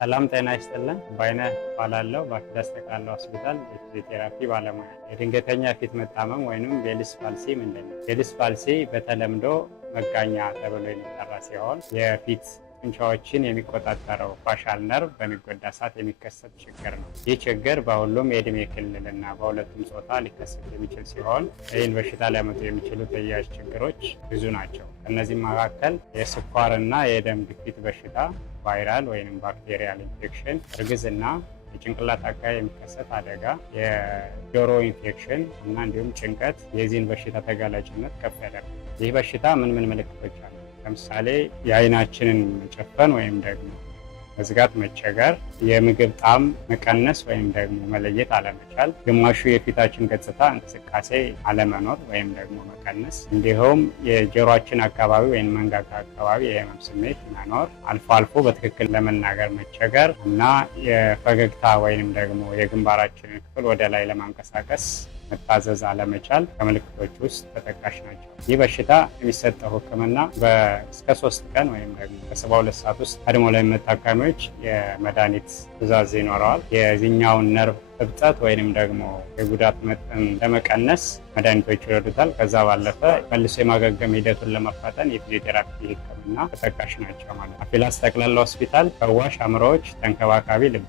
ሰላም ጤና ይስጥልን። ባይነህ እባላለሁ። በአኪዳስ ጠቅላላ ሆስፒታል የፊዚዮቴራፒ ባለሙያ። የድንገተኛ ፊት መጣመም ወይንም ቤልስ ፓልሲ ምንድን ነው? ቤልስ ፓልሲ በተለምዶ መጋኛ ተብሎ የሚጠራ ሲሆን የፊት ጡንቻዎችን የሚቆጣጠረው ፋሻል ነርቭ በሚጎዳ ሰዓት የሚከሰት ችግር ነው። ይህ ችግር በሁሉም የእድሜ ክልልና በሁለቱም ጾታ ሊከሰት የሚችል ሲሆን ይህን በሽታ ሊያመጡ የሚችሉ ተያያዥ ችግሮች ብዙ ናቸው። ከእነዚህም መካከል የስኳርና የደም ግፊት በሽታ፣ ቫይራል ወይም ባክቴሪያል ኢንፌክሽን፣ እርግዝና፣ የጭንቅላት አካባቢ የሚከሰት አደጋ፣ የጆሮ ኢንፌክሽን እና እንዲሁም ጭንቀት የዚህን በሽታ ተጋላጭነት ከፍ ያደርጋል። ይህ በሽታ ምን ምልክቶች አሉ? ለምሳሌ የአይናችንን መጨፈን ወይም ደግሞ መዝጋት መቸገር፣ የምግብ ጣዕም መቀነስ ወይም ደግሞ መለየት አለመቻል፣ ግማሹ የፊታችን ገጽታ እንቅስቃሴ አለመኖር ወይም ደግሞ መቀነስ፣ እንዲሁም የጆሮአችን አካባቢ ወይም መንጋጋ አካባቢ የህመም ስሜት መኖር፣ አልፎ አልፎ በትክክል ለመናገር መቸገር እና የፈገግታ ወይም ደግሞ የግንባራችንን ክፍል ወደ ላይ ለማንቀሳቀስ መታዘዝ አለመቻል ከምልክቶች ውስጥ ተጠቃሽ ናቸው። ይህ በሽታ የሚሰጠው ሕክምና እስከ 3 ቀን ወይም ደግሞ በ72 ሰዓት ውስጥ ቀድሞ ለሚመጡ ታካሚዎች የመድኃኒት ትዕዛዝ ይኖረዋል። የዚህኛውን ነርቭ እብጠት ወይንም ደግሞ የጉዳት መጠን ለመቀነስ መድኃኒቶች ይረዱታል። ከዛ ባለፈ መልሶ የማገገም ሂደቱን ለመፋጠን የፊዚዮቴራፒ ሕክምና ተጠቃሽ ናቸው ማለት ነው። አኪዳስ ጠቅላላ ሆስፒታል ፈዋሽ አእምሮዎች ተንከባካቢ ልብ